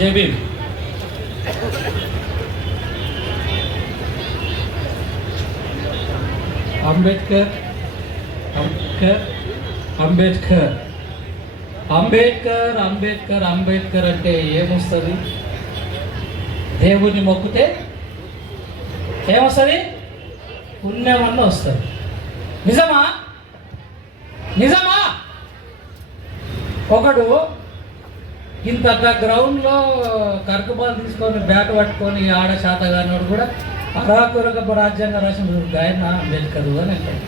జై భీమ్. అంబేద్కర్ అంబేద్కర్ అంబేద్కర్. అంబేద్కర్ అంబేద్కర్ అంబేద్కర్ అంటే ఏమొస్తుంది? దేవుణ్ణి మొక్కితే ఏమొస్తుంది? పుణ్యమన్న వస్తుంది. నిజమా? నిజమా? ఒకడు ఇంత గ్రౌండ్లో కరుకుబాలు తీసుకొని బ్యాట్ పట్టుకొని ఆడ శాత కానివాడు కూడా అరాకురక రాజ్యాంగ రాసిన గాయన అంబేద్కర్ అని అంటాడు.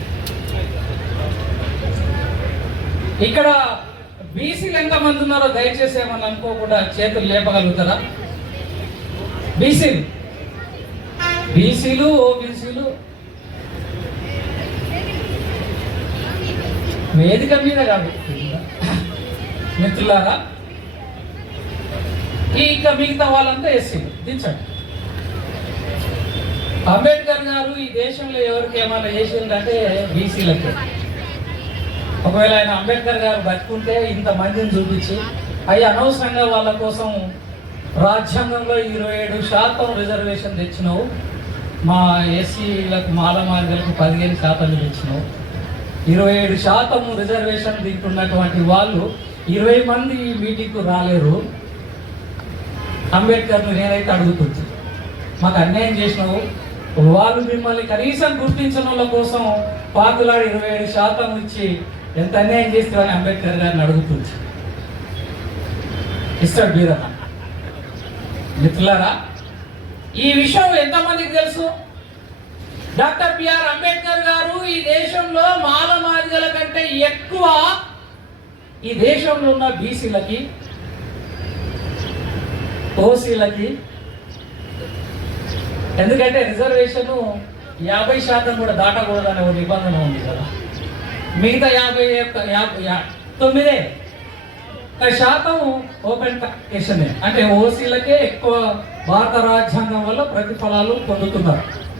ఇక్కడ బీసీలు ఎంతమంది ఉన్నారో దయచేసి ఏమన్నా అనుకోకుండా చేతులు లేపగలుగుతారా? బీసీలు. బీసీలు ఓబీసీలు. వేదిక మీద కాదు. మిత్రులారా ఇంకా మిగతా వాళ్ళంతా ఎస్సీలు దించండి. అంబేద్కర్ గారు ఈ దేశంలో ఎవరికి ఏమైనా చేసిందంటే బీసీలకి. ఒకవేళ ఆయన అంబేద్కర్ గారు బతుకుంటే ఇంత మందిని చూపించి అవి అనవసరంగా వాళ్ళ కోసం రాజ్యాంగంలో ఇరవై ఏడు శాతం రిజర్వేషన్ తెచ్చినావు. మా ఎస్సీలకు మాలమార్గలకు పదిహేను శాతం తెచ్చినావు. ఇరవై ఏడు శాతం రిజర్వేషన్ తింటున్నటువంటి వాళ్ళు ఇరవై మంది ఈ మీటింగ్కు రాలేరు. అంబేద్కర్ని నేనైతే అడుగుతుంది మాకు అన్యాయం చేసినావు. వాళ్ళు మిమ్మల్ని కనీసం గుర్తించిన వాళ్ళ కోసం పాకులాడు ఇరవై ఏడు శాతం ఇచ్చి ఎంత అన్యాయం చేస్తామని అంబేద్కర్ గారిని అడుగుతుంది ఇస్తాడు బీరన్న మిత్రులారా ఈ విషయం ఎంతమందికి తెలుసు? డాక్టర్ బిఆర్ అంబేద్కర్ గారు ఈ దేశంలో మాల మార్గల కంటే ఎక్కువ ఈ దేశంలో ఉన్న బీసీలకి ఓసీలకి. ఎందుకంటే రిజర్వేషన్ యాభై శాతం కూడా దాటకూడదనే ఒక నిబంధన ఉంది కదా. మిగతా యాభై తొమ్మిదే. శాతం ఓపెన్ కంపిటీషన్ అంటే ఓసీలకే ఎక్కువ భారత రాజ్యాంగం వల్ల ప్రతిఫలాలు పొందుతున్నారు.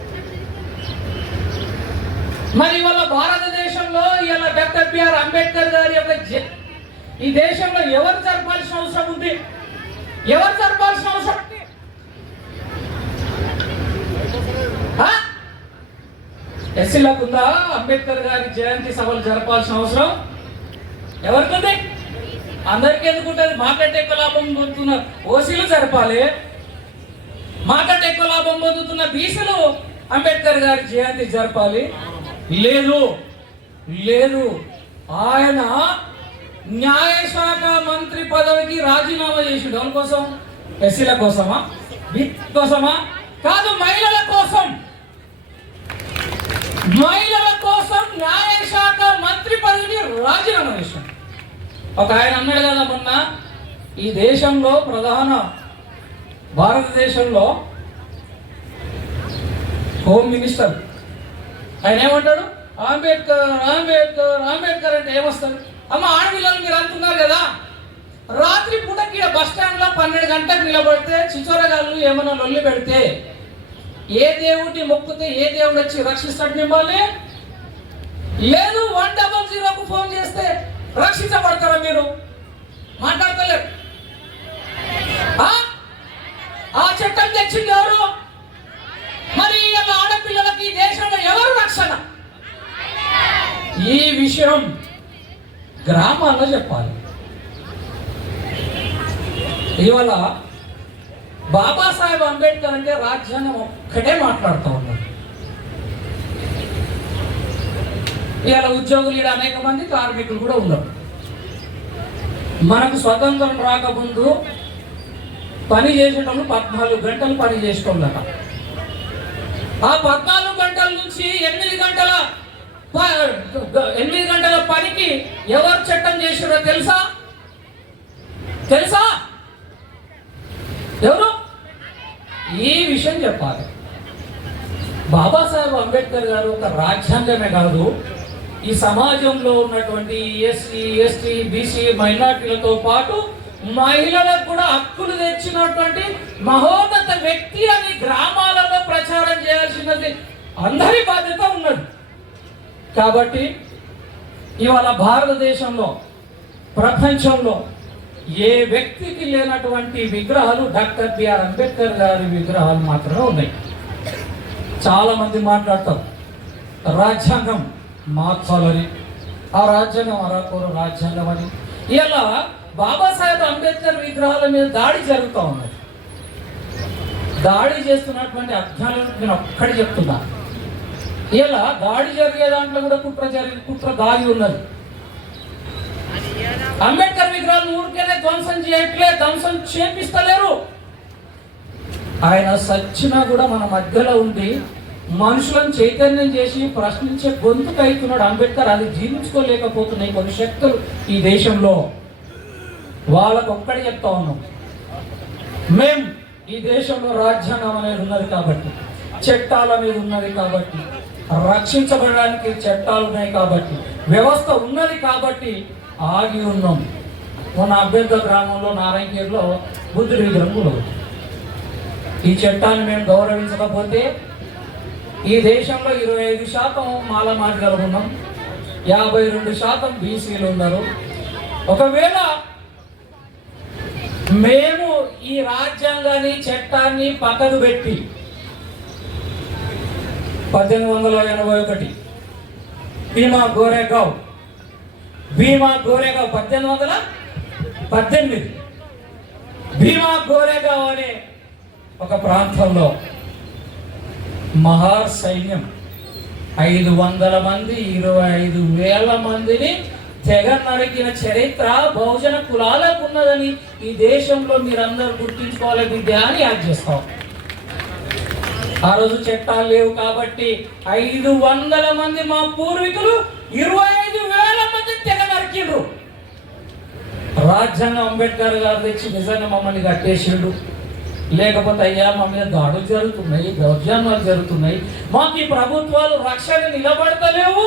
మరి ఇవాళ భారతదేశంలో ఇలా డాక్టర్ బిఆర్ అంబేద్కర్ గారి యొక్క జ- ఈ దేశంలో ఎవరు జరపాల్సిన అవసరం ఉంది? ఎవరు జరపాల్సిన అవసరం ఎస్సీలకు ఉందా? అంబేద్కర్ గారి జయంతి సభలు జరపాల్సిన అవసరం? ఎవరికి ఉంది అందరికీ ఎందుకుంటుంది మాకంటే ఎక్కువ లాభం పొందుతున్న ఓసీలు జరపాలి. మాకంటే ఎక్కువ లాభం పొందుతున్న బీసీలు అంబేద్కర్ గారి జయంతి జరపాలి. లేదు లేదు. ఆయన న్యాయశాఖ మంత్రి పదవికి రాజీనామా చేసిండు. ఎవరి కోసం? ఎస్సీల కోసమా? బీ కోసమా? కాదు మహిళల కోసం. మహిళల కోసం న్యాయశాఖ మంత్రి పదవిని రాజీనామా చేసిండు. ఒక ఆయన అన్నాడు కదా మొన్న ఈ దేశంలో ప్రధాన భారతదేశంలో హోమ్ మినిస్టర్. ఆయన ఏమంటాడు? అంబేద్కర్ అంబేద్కర్ అంబేద్కర్ అంటే ఏమొస్తారు? అమ్మ ఆడపిల్లలు మీరు అంటున్నారు కదా. రాత్రి పూట ఇక్కడ బస్ స్టాండ్లో పన్నెండు గంటలకు నిలబడితే చిచోరగాళ్ళు ఏమైనా లొల్లి పెడితే ఏ దేవుడిని మొక్కుతే ఏ దేవుడు వచ్చి రక్షిస్తాడు మిమ్మల్ని? లేదు వన్ డబల్ జీరోకు ఫోన్ చేస్తే రక్షించబడతారా మీరు? మాట్లాడతలేరు. ఆ? చట్టం తెచ్చింది ఎవరు? మరి ఆడపిల్లలకి దేశంలో ఎవరు రక్షణ? ఈ విషయం గ్రామాల్లో చెప్పాలి. ఇవాళ బాబాసాహెబ్ అంబేద్కర్ అంటే రాజ్యాంగం ఒక్కటే మాట్లాడుతూ ఉన్నారు. ఇవాళ ఉద్యోగులు ఇక్కడ అనేక మంది కార్మికులు కూడా ఉన్నారు. మనకు స్వతంత్రం రాకముందు పని చేసేటోళ్ళు పద్నాలుగు గంటలు పని చేసేటోళ్ళట. ఆ పద్నాలుగు గంటల నుంచి ఎనిమిది గంటల ప- ఎనిమిది గంటల పనికి ఎవరు చట్టం చేసారో తెలుసా? తెలుసా? ఎవరు? ఈ విషయం చెప్పాలి. బాబాసాహెబ్ అంబేద్కర్ గారు ఒక రాజ్యాంగమే కాదు ఈ సమాజంలో ఉన్నటువంటి ఎస్సీ ఎస్టీ బీసీ మైనార్టీలతో పాటు మహిళలకు కూడా హక్కులు తెచ్చినటువంటి మహోన్నత వ్యక్తి అని గ్రామాలలో ప్రచారం చేయాల్సినది అందరి బాధ్యత ఉన్నది. కాబట్టి ఇవాళ భారతదేశంలో ప్రపంచంలో ఏ వ్యక్తికి లేనటువంటి విగ్రహాలు డాక్టర్ బిఆర్ అంబేద్కర్ గారి విగ్రహాలు మాత్రమే ఉన్నాయి. చాలా మంది మాట్లాడతారు రాజ్యాంగం మార్చాలని. ఆ రాజ్యాంగం అరాకూర రాజ్యాంగం అని. ఇలా బాబాసాహెబ్ అంబేద్కర్ విగ్రహాల మీద దాడి జరుగుతూ ఉన్నది. దాడి చేస్తున్నటువంటి అజ్ఞానులకు నేను ఒక్కడి చెప్తున్నాను ఇలా దాడి జరిగే దాంట్లో కూడా కుట్ర జరిగి కుట్ర దాగి ఉన్నది. అంబేద్కర్ విగ్రహాలు ఊరికేనే ధ్వంసం చేయట్లే ధ్వంసం చేపిస్తలేరు. ఆయన సచ్చినా కూడా మన మధ్యలో ఉండి మనుషులను చైతన్యం చేసి ప్రశ్నించే గొంతుకు అవుతున్నాడు అంబేద్కర్. అది జీర్ణించుకోలేకపోతున్నాయి కొన్ని శక్తులు ఈ దేశంలో. వాళ్ళకు ఒక్కడి చెప్తా ఉన్నాం. మేం ఈ దేశంలో రాజ్యాంగం అనేది ఉన్నది కాబట్టి చట్టాల మీద ఉన్నది కాబట్టి రక్షించబడడానికి చట్టాలు ఉన్నాయి కాబట్టి వ్యవస్థ ఉన్నది కాబట్టి ఆగి ఉన్నాం. మొన్న అభ్యర్థ గ్రామంలో నారాయణగిరిలో బుద్ధుడి విగ్రహం ఈ చట్టాన్ని మేము గౌరవించకపోతే ఈ దేశంలో ఇరవై ఐదు శాతం మాలమాదిగలు ఉన్నాం. యాభై రెండు శాతం బీసీలు ఉన్నారు. ఒకవేళ మేము ఈ రాజ్యాంగాన్ని చట్టాన్ని పక్కకు పెట్టి పద్దెనిమిది వందల ఎనభై ఒకటి. భీమా గోరేగావ్. భీమా గోరేగావ్ పద్దెనిమిది వందల పద్దెనిమిది. భీమా గోరేగావ్ అనే ఒక ప్రాంతంలో మహా సైన్యం ఐదు వందల మంది ఇరవై ఐదు వేల మందిని తెగ నడిగిన చరిత్ర బహుజన కులాలకు ఉన్నదని ఈ దేశంలో మీరందరూ గుర్తించుకోవాలి బిడ్డ అని యాడ్ చేస్తాం. ఆ రోజు చట్టాలు లేవు కాబట్టి ఐదు వందల మంది మా పూర్వీకులు ఇరవై ఐదు వేల మంది తెగ నరికిండ్రు. రాజ్యాంగం అంబేద్కర్ గారు తెచ్చి నిజంగా మమ్మల్ని కట్టేసిండు లేకపోతే అయ్యా మా మీద దాడులు జరుగుతున్నాయి దౌర్జన్యాలు జరుగుతున్నాయి. మాకు ఈ ప్రభుత్వాలు రక్షణ నిలబడతలేవు.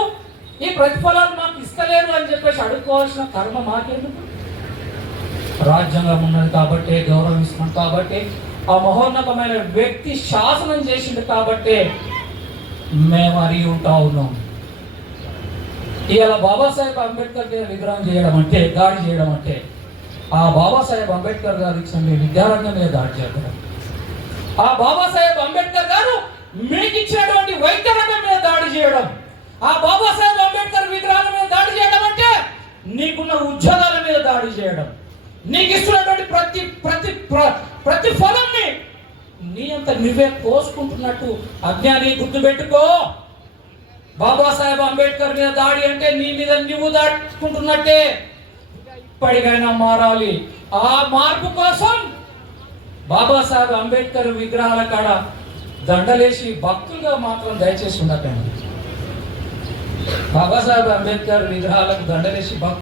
ఈ ప్రతిఫలాలు మాకు ఇస్తలేరు అని చెప్పేసి అడుక్కోవాల్సిన కర్మ మాకెందుకు? రాజ్యాంగం ఉన్నది కాబట్టి గౌరవిస్తున్నాం కాబట్టి ఆ మహోన్నతమైన వ్యక్తి శాసనం చేసిండు కాబట్టి మేము అరిగి ఉంటా ఉన్నాం. ఇవాళ బాబాసాహెబ్ అంబేద్కర్ గారి విగ్రహం చేయడం అంటే దాడి చేయడం అంటే ఆ బాబాసాహెబ్ అంబేద్కర్ గారు ఇచ్చిన విద్యారంగం మీద దాడి చేయడం ఆ బాబాసాహెబ్ అంబేద్కర్ గారు మీకు ఇచ్చేటువంటి వైద్య రంగం మీద దాడి చేయడం. ఆ బాబాసాహెబ్ అంబేద్కర్ విగ్రహాల మీద దాడి చేయడం అంటే నీకున్న ఉద్యోగాల మీద దాడి చేయడం. నీకు ఇస్తున్నటువంటి ప్రతి ప్రతి ప్ర- ప్రతి ఫలంని నీ అంత నువ్వే కోసుకుంటున్నట్టు అజ్ఞాని గుర్తుపెట్టుకో బాబాసాహెబ్ అంబేద్కర్ మీద దాడి అంటే నీ మీద నువ్వు దాటుకుంటున్నట్టే. ఇప్పటికైనా మారాలి. ఆ మార్పు కోసం బాబాసాహెబ్ అంబేద్కర్ విగ్రహాల కాడ దండలేసి భక్తులుగా మాత్రం దయచేసి ఉండకండి. బాబాసాహెబ్ అంబేద్కర్ విగ్రహాలకు దండలేసి భక్తులు